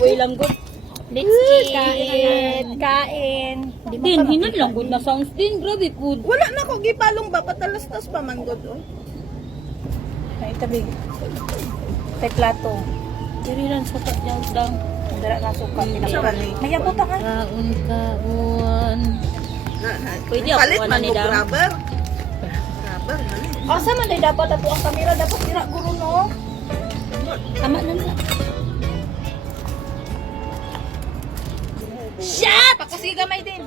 Uy lang good. Let's eat. Kain. Din, hinan lang good na sounds din. Grabe good. Wala na ko gipalong ba patalastas pa man god oh. Ay, tabi. Tay plato. Diri lang sa tadyang dang. Dara na suka. Sa ni. May abutan ka. Kaon kaon. Pwede ako Palit na man ni mo Dang. rubber. Rubber man. Asa man day dapat ato ang kamera dapat tira guro no. Tama na na. Shut! Pakasige gamay din.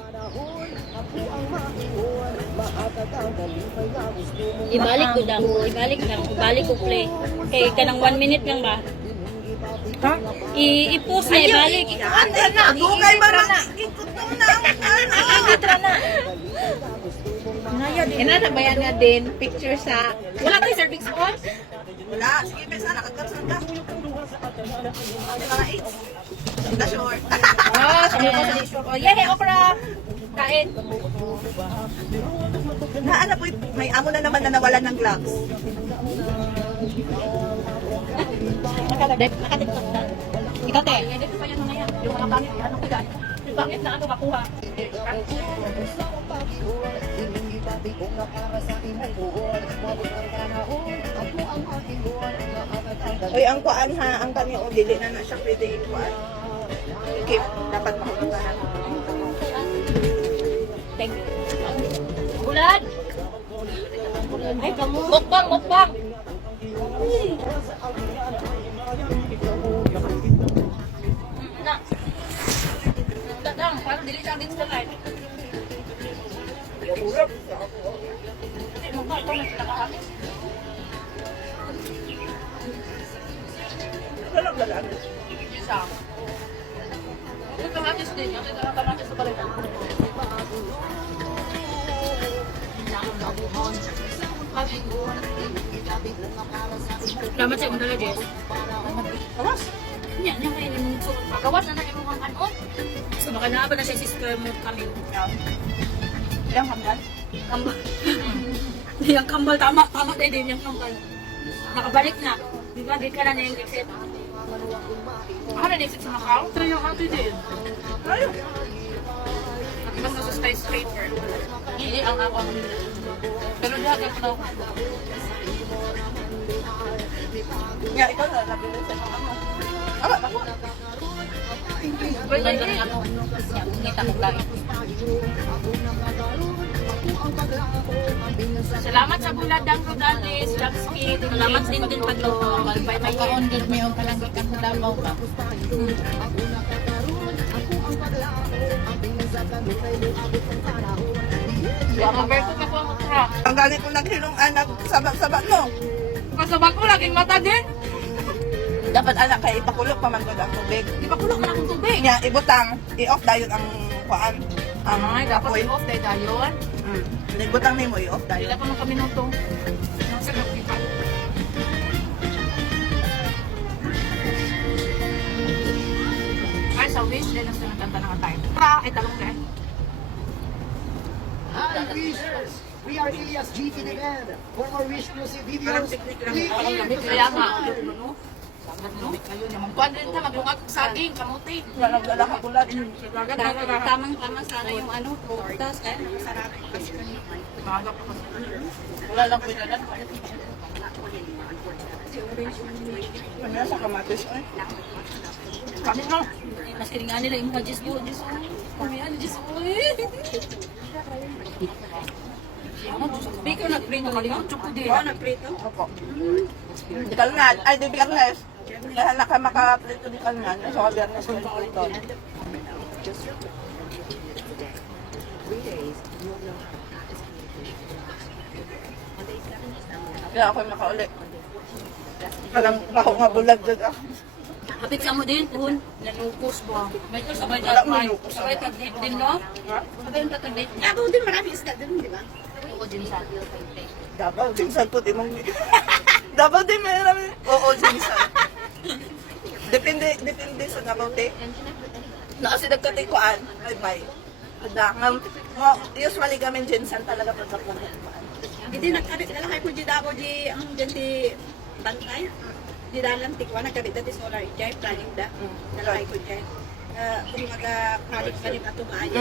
Ibalik ko dang. Ibalik lang. Ibalik ko play. Kay kanang 1 minute lang ba? Ha? I-post na ibalik. Anda na. Dugay ba na? Ikot na ang Tira na. Naya din. Ina bayan nga din picture sa wala kay cervix mo? Wala, sige bes na nakagkapsan ka. Mga 8. The short. Oh, sabi ko sa issue ko. Yay, okra. Kain. Naana po, may amo na naman na nawalan ng gloves. Nakatiktok na. Ikaw te. Dito pa yan mga yan. Yung mga pangit, ano ko daan. Yung pangit na ano makuha. Uy, ang kuan ha, ang kanya o dili na siya pwede ikuan. Keep, dapat mahulugan. Thank you. Bulan. Ay, kamu. Mukbang, mukbang. Na. Dadang, parang dili siya din sa live. Hindi mo pa, kung nakakami. Wala galaan. Isa. Yung kamatis din, yung kamatis sa balikan. Salamat sa imong dala, Jess. Kawas? Yan, yan kayo yung pagawas na na yung mga kanon. So, baka na ba na siya sister mo kami? Ilang hamdan? Kambal. Yung kambal, tama tayo din yung kambal. Nakabalik na. Di ba, di ka na yung exit. Ako na exit sa Macau? Try yung ate din. Ayun. Basta sa skyscraper. Hindi ang ako. Pero di agad ko na. Nga, ikaw na, nabili sa mga amo. Awa, ako. Ganda ni ako. Ngita ko lang. Salamat sa Buladang Rodales, Jackski. Salamat din pagluto. May kaon gid mi og palanggi ka sa Davao ba. Roberto ka po ang truck. Ang galing ko naghilong anak, sabak-sabak no. Kasabak ko laging mata din. Dapat anak kay ipakulok pa man ko ang tubig. Di ba kulok na akong tubig? Nya, ibutang, i-off dayon ang kuan. Ang Ay, dapat apoy. i-off dahil dayon. Ibutang nimo i-off dayon. Dila pa man kami nung to. Nasa kapipa. Ay, sa wish din ang sinatanta ng time. Ay, talong ka. Hi Wishers! We are Elias GTDN. For more Wish Music Parang videos, technique lang. click here. Kaya nga. Magkuhan din ta, maglungag saging, kamuti. Wala nagdala ka bulat. Tamang-tama sana yung ano, prutas. Kaya masarap. Wala lang pinalan. Ano na sa kamatis ay? Kami na. Mas nga nila yung hajis po. Kami ano, Diyos ko Biko nag-print ako dito. Chupo din. Oo, nagprito. Opo. Di kalnad. Ay, di biyernes. Kaya na ka makaprito di kalnad. So, biyernes ko yung prito. Kaya ako'y makaulit. Parang ako nga bulag dyan ako. Kapit sa mo din, tuhon. Nanukos ba? May ito sabay Wala na mo may. nanukos. Sabay tag-date din, no? Sabay yung tag-date. Ako din marami isda din, di ba? Oo, din sa Davao, dinsan po, di mong... Davao din, meron. Oo, dinsan. Depende sa Davao, te. Na kasi nagkatikuan, ay bay. Usually kami dinsan talaga pag nagkatikuan. Hindi nagkarit na lang kay Puji Dabo di ang dyan di bantay. di dalam tikwa na kabit dati solar jay planning da. Nalay ko jay. Kung mag-project ka rin ato maayo.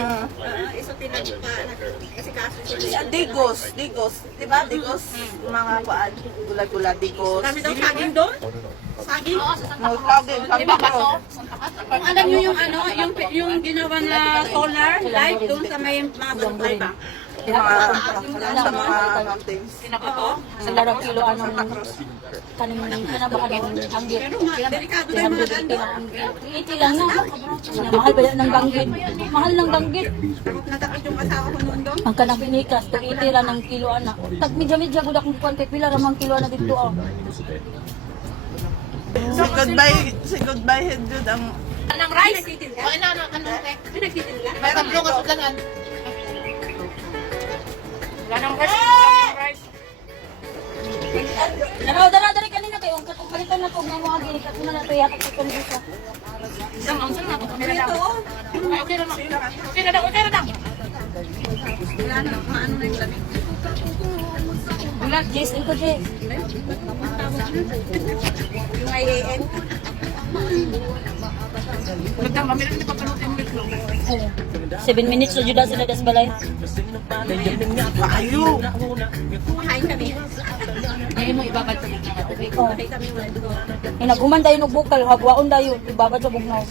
Iso tinagpa na kasi kaso Siya, digos. Diba, digos? Mga kuan, gula-gula, digos. Kami daw saging doon? Saging? Magkagin, pagkakro. Kung alam nyo yung ano, yung ginawa na solar light doon sa may mga bantay ba? Sa mga mountains. Sa larang kilo, anong kaning baka ng anggit. Delikado tayo mga ganda. Iti lang na. Mahal ba yan ng banggit? Mahal ng banggit. Natakot yung asawa ko noon doon. Ang kanang binikas, iti lang ng kilo ana. Tag medya-medya gud akong kuan kay pila ramang kilo ana dito ah. Si goodbye head yun ang... Anong rice? O ina, anong tek? Pinagtitinla? May tatlo ka sudanan. Wala nang rice. Wala nang rice. Dara kanina kayo ang palitan na tong mga gini kat na to yatak ko dito. Isang ounce na ako. Okay na daw. Okay na daw. Okay na daw. Okay na daw. Wala na, maano na yung lamig. Wala, Jess, ito Jess. Yung IAN. Nagtang kami rin papalutin mo ito. 7 minutes na juda sila das balay. Maayo! Makain kami. Ngayon mo ibabad sa mga tubig. Oh. Makain kami. Inaguman tayo ng bukal, hagwaon tayo, ibabad sa bugnaw.